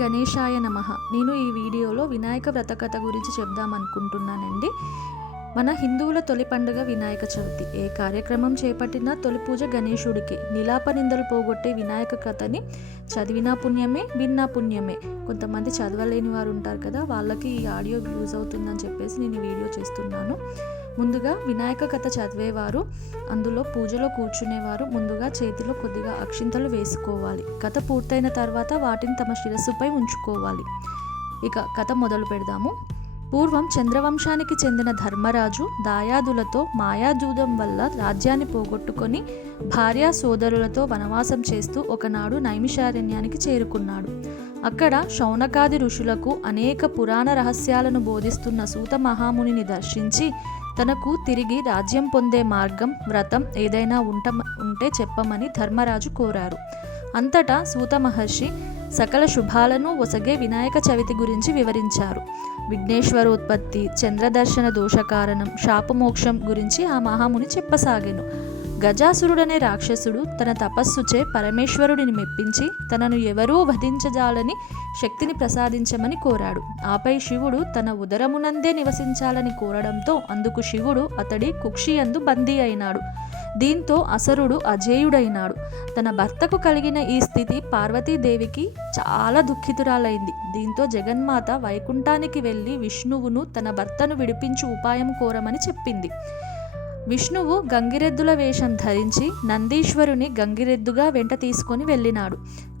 గణేశాయ నమ. నేను ఈ వీడియోలో వినాయక వ్రత కథ గురించి చెప్దామనుకుంటున్నానండి. మన హిందువుల తొలి పండుగ వినాయక చవితి. ఏ కార్యక్రమం చేపట్టినా తొలి పూజ గణేశుడికి. నిలాప నిందలు పోగొట్టే వినాయక కథని చదివినా పుణ్యమే విన్నా పుణ్యమే. కొంతమంది చదవలేని వారు ఉంటారు కదా వాళ్ళకి ఈ ఆడియో యూజ్ అవుతుందని చెప్పేసి నేను వీడియో చేస్తున్నాను. ముందుగా వినాయక కథ చదివేవారు అందులో పూజలో కూర్చునేవారు ముందుగా చేతిలో కొద్దిగా అక్షింతలు వేసుకోవాలి. కథ పూర్తయిన తర్వాత వాటిని తమ శిరస్సుపై ఉంచుకోవాలి. ఇక కథ మొదలు పెడదాము. పూర్వం చంద్రవంశానికి చెందిన ధర్మరాజు దాయాదులతో మాయాజూదం వల్ల రాజ్యాన్ని పోగొట్టుకొని భార్యా సోదరులతో వనవాసం చేస్తూ ఒకనాడు నైమిషారణ్యానికి చేరుకున్నాడు. అక్కడ శౌనకాది ఋషులకు అనేక పురాణ రహస్యాలను బోధిస్తున్న సూత మహామునిని దర్శించి తనకు తిరిగి రాజ్యం పొందే మార్గం వ్రతం ఏదైనా ఉంట ఉంటే చెప్పమని ధర్మరాజు కోరారు. అంతటా సూత మహర్షి సకల శుభాలను ఒసగే వినాయక చవితి గురించి వివరించారు. విఘ్నేశ్వరోత్పత్తి చంద్రదర్శన దోషకారణం శాపమోక్షం గురించి ఆ మహాముని చెప్పసాగాను. గజాసురుడనే రాక్షసుడు తన తపస్సుచే పరమేశ్వరుడిని మెప్పించి తనను ఎవరూ వధించజాలని శక్తిని ప్రసాదించమని కోరాడు. ఆపై శివుడు తన ఉదరమునందే నివసించాలని కోరడంతో అందుకు శివుడు అతడి కుక్షియందు బందీ అయినాడు. దీంతో అసరుడు అజేయుడైనాడు. తన భర్తకు కలిగిన ఈ స్థితి పార్వతీదేవికి చాలా దుఃఖితురాలైంది. దీంతో జగన్మాత వైకుంఠానికి వెళ్ళి విష్ణువును తన భర్తను విడిపించు ఉపాయం కోరమని చెప్పింది. విష్ణువు గంగిరెద్దుల వేషం ధరించి నందీశ్వరుని గంగిరెద్దుగా వెంట తీసుకొని వెళ్ళినాడు.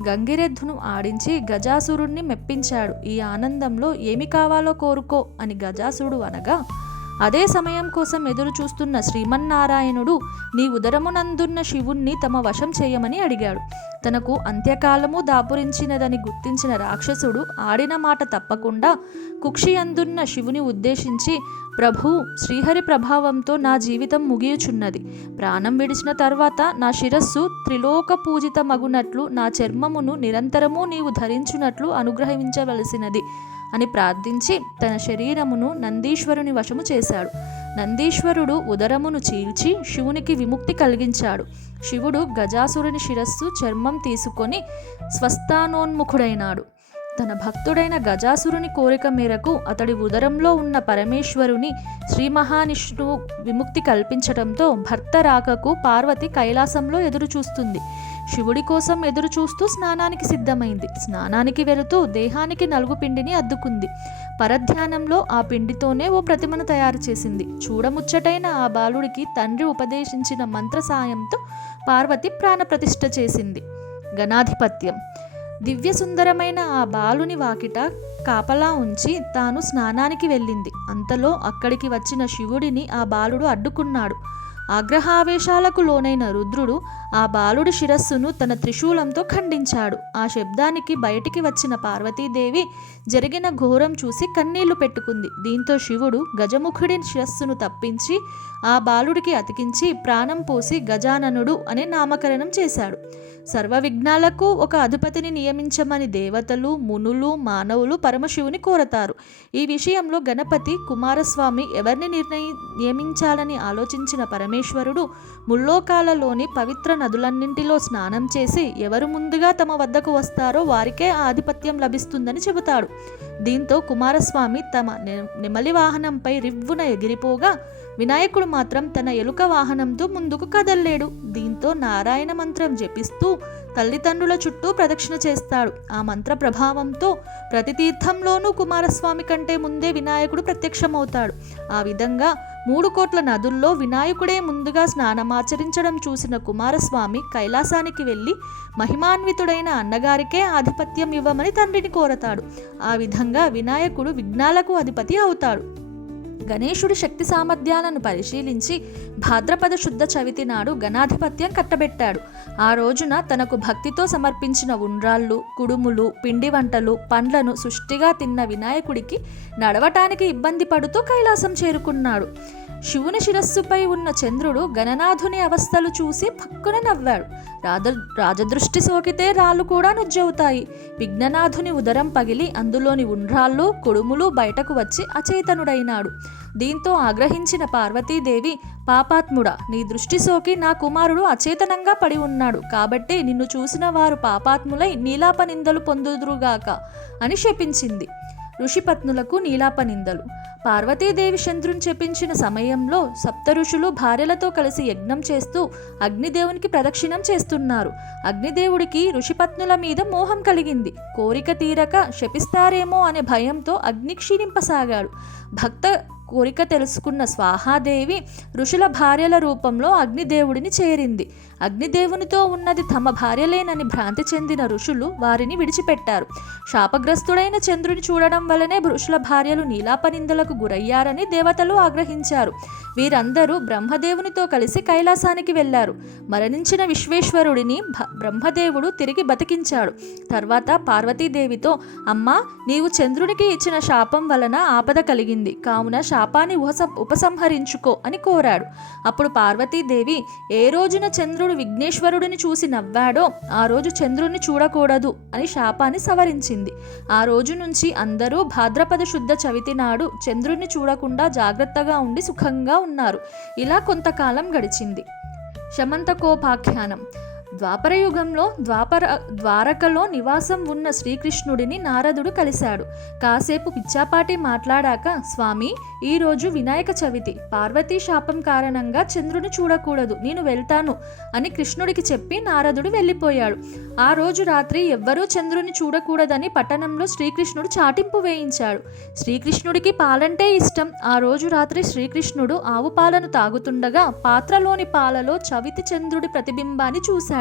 గంగిరెద్దును ఆడించి గజాసురుణ్ణి మెప్పించాడు. ఈ ఆనందంలో ఏమి కావాలో కోరుకో అని గజాసురుడు అనగా అదే సమయం కోసం ఎదురు చూస్తున్న శ్రీమన్నారాయణుడు నీ ఉదరమునందున్న శివుణ్ణి తమ వశం చేయమని అడిగాడు. తనకు అంత్యకాలము దాపురించినదని గుర్తించిన రాక్షసుడు ఆడిన మాట తప్పకుండా కుక్షి అందున్న శివుని ఉద్దేశించి ప్రభు శ్రీహరి ప్రభావంతో నా జీవితం ముగియుచున్నది. ప్రాణం విడిచిన తర్వాత నా శిరస్సు త్రిలోక పూజిత మగునట్లు నా చర్మమును నిరంతరము నీవు ధరించునట్లు అనుగ్రహించవలసినది. అని ప్రార్థించి తన శరీరమును నందీశ్వరుని వశము చేశాడు. నందీశ్వరుడు ఉదరమును చీల్చి శివునికి విముక్తి కలిగించాడు. శివుడు గజాసురుని శిరస్సు చర్మం తీసుకొని స్వస్థానోన్ముఖుడైనాడు. తన భక్తుడైన గజాసురుని కోరిక మేరకు అతడి ఉదరంలో ఉన్న పరమేశ్వరుని శ్రీ మహానిష్ణువు విముక్తి కల్పించడంతో భర్త రాకకు పార్వతి కైలాసంలో ఎదురుచూస్తుంది. శివుడి కోసం ఎదురు చూస్తూ స్నానానికి సిద్ధమైంది. స్నానానికి వెళుతూ దేహానికి నలుగు పిండిని అద్దుకుంది. పరధ్యానంలో ఆ పిండితోనే ఓ ప్రతిమను తయారు చేసింది. చూడముచ్చటైన ఆ బాలుడికి తండ్రి ఉపదేశించిన మంత్ర సాయంతో పార్వతి ప్రాణప్రతిష్ఠ చేసింది. గణాధిపత్యం. దివ్య సుందరమైన ఆ బాలుని వాకిట కాపలా ఉంచి తాను స్నానానికి వెళ్ళింది. అంతలో అక్కడికి వచ్చిన శివుడిని ఆ బాలుడు అడ్డుకున్నాడు. ఆగ్రహావేశాలకు లోనైన రుద్రుడు ఆ బాలుడి శిరస్సును తన త్రిశూలంతో ఖండించాడు. ఆ శబ్దానికి బయటికి వచ్చిన పార్వతీదేవి జరిగిన ఘోరం చూసి కన్నీళ్ళు పెట్టుకుంది. దీంతో శివుడు గజముఖుడి శిరస్సును తప్పించి ఆ బాలుడికి అతికించి ప్రాణం పోసి గజాననుడు అనే నామకరణం చేశాడు. సర్వ విఘ్నాలకు ఒక అధిపతిని నియమించమని దేవతలు మునులు మానవులు పరమశివుని కోరతారు. ఈ విషయంలో గణపతి కుమారస్వామి ఎవరిని నిర్ణయి నియమించాలని ఆలోచించిన పరమేశ్వరుడు ముల్లోకాలలోని పవిత్ర నదులన్నింటిలో స్నానం చేసి ఎవరు ముందుగా తమ వద్దకు వస్తారో వారికే ఆ ఆధిపత్యం లభిస్తుందని చెబుతాడు. దీంతో కుమారస్వామి తమ నెమలి వాహనంపై రివ్వున ఎగిరిపోగా వినాయకుడు మాత్రం తన ఎలుక వాహనంతో ముందుకు కదల్లేడు. దీంతో నారాయణ మంత్రం జపిస్తూ తల్లిదండ్రుల చుట్టూ ప్రదక్షిణ చేస్తాడు. ఆ మంత్ర ప్రభావంతో ప్రతి తీర్థంలోనూ కుమారస్వామి కంటే ముందే వినాయకుడు ప్రత్యక్షమవుతాడు. ఆ విధంగా మూడు కోట్ల నదుల్లో వినాయకుడే ముందుగా స్నానమాచరించడం చూసిన కుమారస్వామి కైలాసానికి వెళ్ళి మహిమాన్వితుడైన అన్నగారికే ఆధిపత్యం ఇవ్వమని తండ్రిని కోరతాడు. ఆ విధంగా వినాయకుడు విఘ్నాలకు అధిపతి అవుతాడు. గణేశుడి శక్తి సామర్థ్యాలను పరిశీలించి భాద్రపద శుద్ధ చవితి నాడు గణాధిపత్యం కట్టబెట్టాడు. ఆ రోజున తనకు భక్తితో సమర్పించిన ఉండ్రాళ్ళు కుడుములు పిండి వంటలు పండ్లను సుష్టిగా తిన్న వినాయకుడికి నడవటానికి ఇబ్బంది పడుతూ కైలాసం చేరుకున్నాడు. శివుని శిరస్సుపై ఉన్న చంద్రుడు గణనాథుని అవస్థలు చూసి పక్కున నవ్వాడు. రాజ రాజదృష్టి సోకితే రాళ్ళు కూడా నుజ్జవుతాయి. విఘ్ననాథుని ఉదరం పగిలి అందులోని ఉండ్రాళ్ళు కొడుములు బయటకు వచ్చి అచేతనుడైనాడు. దీంతో ఆగ్రహించిన పార్వతీదేవి పాపాత్ముడా నీ దృష్టి సోకి నా కుమారుడు అచేతనంగా పడి ఉన్నాడు. కాబట్టి నిన్ను చూసిన వారు పాపాత్ములై నీలాపనిందలు పొందుదురుగాక అని శపించింది. ఋషిపత్నులకు నీలాపనిందలు పార్వతీదేవి చంద్రుని చెప్పించిన సమయంలో సప్త ఋషులు భార్యలతో కలిసి యజ్ఞం చేస్తూ అగ్నిదేవునికి ప్రదక్షిణం చేస్తున్నారు. అగ్నిదేవుడికి ఋషిపత్నుల మీద మోహం కలిగింది. కోరిక తీరక శపిస్తారేమో అనే భయంతో అగ్ని క్షీణింపసాగాడు. భక్త కోరిక తెలుసుకున్న స్వాహాదేవి ఋషుల భార్యల రూపంలో అగ్నిదేవుడిని చేరింది. అగ్నిదేవునితో ఉన్నది తమ భార్యలేనని భ్రాంతి చెందిన ఋషులు వారిని విడిచిపెట్టారు. శాపగ్రస్తుడైన చంద్రుని చూడడం వలనే ఋషుల భార్యలు నీలాపనిందలకు గురయ్యారని దేవతలు ఆగ్రహించారు. వీరందరూ బ్రహ్మదేవునితో కలిసి కైలాసానికి వెళ్ళారు మరణించిన విశ్వేశ్వరుడిని భ- బ్రహ్మదేవుడు తిరిగి బతికించాడు. తర్వాత పార్వతీదేవితో అమ్మా నీవు చంద్రునికి ఇచ్చిన శాపం వలన ఆపద కలిగింది. కావున శాపాన్ని ఉపసం ఉపసంహరించుకో అని కోరాడు. అప్పుడు పార్వతీదేవి ఏ రోజున చంద్రుడు విఘ్నేశ్వరుడిని చూసి నవ్వాడో ఆ రోజు చంద్రుడిని చూడకూడదు అని శాపాన్ని సవరించింది. ఆ రోజు నుంచి అందరూ భాద్రపద శుద్ధ చవితి నాడు చంద్రుడిని చూడకుండా జాగ్రత్తగా ఉండి సుఖంగా ఉన్నారు. ఇలా కొంతకాలం గడిచింది. శమంతకోపాఖ్యానం. ద్వాపరయుగంలో ద్వాపర ద్వారకలో నివాసం ఉన్న శ్రీకృష్ణుడిని నారదుడు కలిశాడు. కాసేపు పిచ్చాపాటి మాట్లాడాక స్వామి ఈరోజు వినాయక చవితి. పార్వతీ శాపం కారణంగా చంద్రుని చూడకూడదు. నేను వెళ్తాను అని కృష్ణుడికి చెప్పి నారదుడు వెళ్ళిపోయాడు. ఆ రోజు రాత్రి ఎవ్వరూ చంద్రుని చూడకూడదని పట్టణంలో శ్రీకృష్ణుడు చాటింపు వేయించాడు. శ్రీకృష్ణుడికి పాలంటే ఇష్టం. ఆ రోజు రాత్రి శ్రీకృష్ణుడు ఆవు పాలను తాగుతుండగా పాత్రలోని పాలలో చవితి చంద్రుడి ప్రతిబింబాన్ని చూశాడు.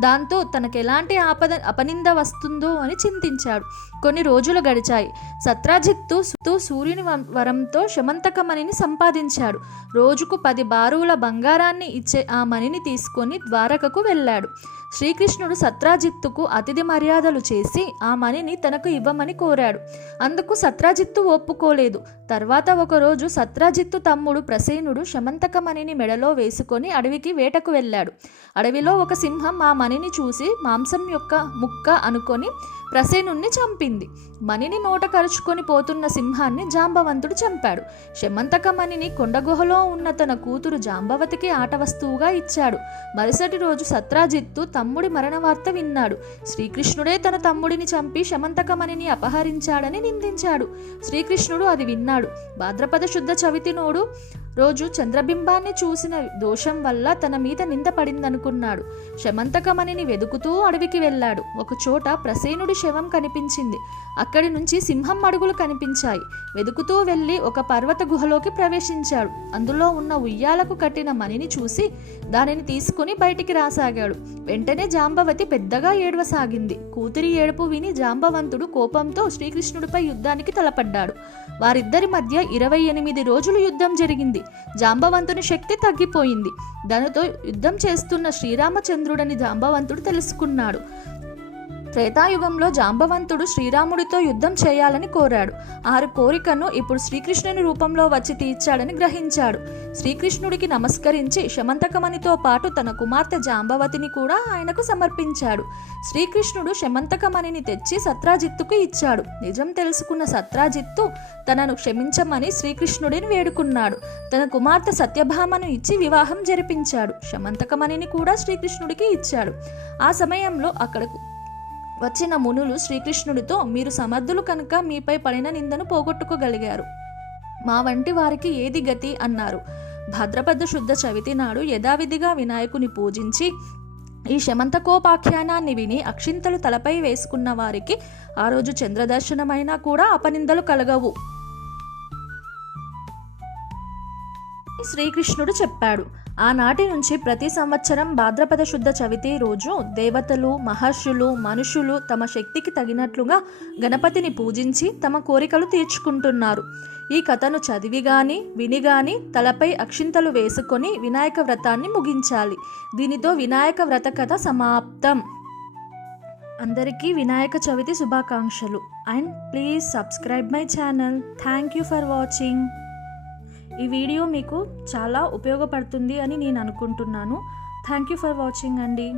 దాంతో తనకు ఎలాంటి ఆపద అపనింద వస్తుందో అని చింతించాడు. కొన్ని రోజులు గడిచాయి. సత్రాజిత్తు సు- సూర్యుని వరంతో శమంతక మణిని సంపాదించాడు. రోజుకు పది బారువుల బంగారాన్ని ఇచ్చే ఆ మణిని తీసుకొని ద్వారకకు వెళ్ళాడు. శ్రీకృష్ణుడు సత్రాజిత్తుకు అతిథి మర్యాదలు చేసి ఆ మణిని తనకు ఇవ్వమని కోరాడు. అందుకు సత్రాజిత్తు ఒప్పుకోలేదు. తర్వాత ఒకరోజు సత్రాజిత్తు తమ్ముడు ప్రసేనుడు శమంతక మణిని మెడలో వేసుకొని అడవికి వేటకు వెళ్ళాడు. అడవిలో ఒక సింహం ఆ మణిని చూసి మాంసం యొక్క ముక్క అనుకొని ప్రసేనుణ్ణి చంపింది. మణిని నోట కరుచుకొని పోతున్న సింహాన్ని జాంబవంతుడు చంపాడు. శమంతక మణిని కొండగుహలో ఉన్న తన కూతురు జాంబవతికి ఆట వస్తువుగా ఇచ్చాడు. మరుసటి రోజు సత్రాజిత్తు తమ్ముడి మరణ వార్త విన్నాడు. శ్రీకృష్ణుడే తన తమ్ముడిని చంపి శమంతకమణిని అపహరించాడని నిందించాడు. శ్రీకృష్ణుడు అది విన్నాడు. భాద్రపద శుద్ధ చవితి నోడు రోజు చంద్రబింబాన్ని చూసిన దోషం వల్ల తన మీద నింద పడిందనుకున్నాడు. శమంతకమణిని వెదుకుతూ అడవికి వెళ్ళాడు. ఒకచోట ప్రసేనుడి శవం కనిపించింది. అక్కడి నుంచి సింహం అడుగులు కనిపించాయి. వెదుకుతూ వెళ్ళి ఒక పర్వత గుహలోకి ప్రవేశించాడు. అందులో ఉన్న ఉయ్యాలకు కట్టిన మణిని చూసి దానిని తీసుకుని బయటికి రాసాగాడు. వెంటనే జాంబవతి పెద్దగా ఏడవసాగింది. కూతురి ఏడుపు విని జాంబవంతుడు కోపంతో శ్రీకృష్ణుడిపై యుద్ధానికి తలపడ్డాడు. వారిద్దరి మధ్య ఇరవై ఎనిమిది రోజులు యుద్ధం జరిగింది. జాంబవంతుని శక్తి తగ్గిపోయింది. దానితో యుద్ధం చేస్తున్న శ్రీరామచంద్రుడని జాంబవంతుడు తెలుసుకున్నాడు. త్రేతాయుగంలో జాంబవంతుడు శ్రీరాముడితో యుద్ధం చేయాలని కోరాడు. ఆరు కోరికను ఇప్పుడు శ్రీకృష్ణుని రూపంలో వచ్చి తీర్చాడని గ్రహించాడు. శ్రీకృష్ణుడికి నమస్కరించి శమంతకమణితో పాటు తన కుమార్తె జాంబవతిని కూడా ఆయనకు సమర్పించాడు. శ్రీకృష్ణుడు శమంతకమణిని తెచ్చి సత్రాజిత్తుకు ఇచ్చాడు. నిజం తెలుసుకున్న సత్రాజిత్తు తనను క్షమించమని శ్రీకృష్ణుడిని వేడుకున్నాడు. తన కుమార్తె సత్యభామను ఇచ్చి వివాహం జరిపించాడు. శమంతకమణిని కూడా శ్రీకృష్ణుడికి ఇచ్చాడు. ఆ సమయంలో అక్కడకు వచ్చిన మునులు శ్రీకృష్ణుడితో మీరు సమర్థులు కనుక మీపై పడిన నిందను పోగొట్టుకోగలిగారు. మా వంటి వారికి ఏది గతి? అన్నారు. భద్రపద శుద్ధ చవితి నాడు యథావిధిగా వినాయకుని పూజించి ఈ శమంతకోపాఖ్యానాన్ని విని అక్షింతలు తలపై వేసుకున్న వారికి ఆ రోజు చంద్రదర్శనమైనా కూడా అపనిందలు కలగవు. శ్రీకృష్ణుడు చెప్పాడు ఆనాటి నుంచి ప్రతి సంవత్సరం భాద్రపద శుద్ధ చవితి రోజు దేవతలు మహర్షులు మనుషులు తమ శక్తికి తగినట్లుగా గణపతిని పూజించి తమ కోరికలు తీర్చుకుంటున్నారు. ఈ కథను చదివి గాని విని గాని తలపై అక్షింతలు వేసుకొని వినాయక వ్రతాన్ని ముగించాలి. దీనితో వినాయక వ్రత కథ సమాప్తం. అందరికీ వినాయక చవితి శుభాకాంక్షలు. And please subscribe my channel. Thank you for watching. ఈ వీడియో మీకు చాలా ఉపయోగపడుతుంది అని నేను అనుకుంటున్నాను. థ్యాంక్ యూ ఫర్ వాచింగ్ అండి.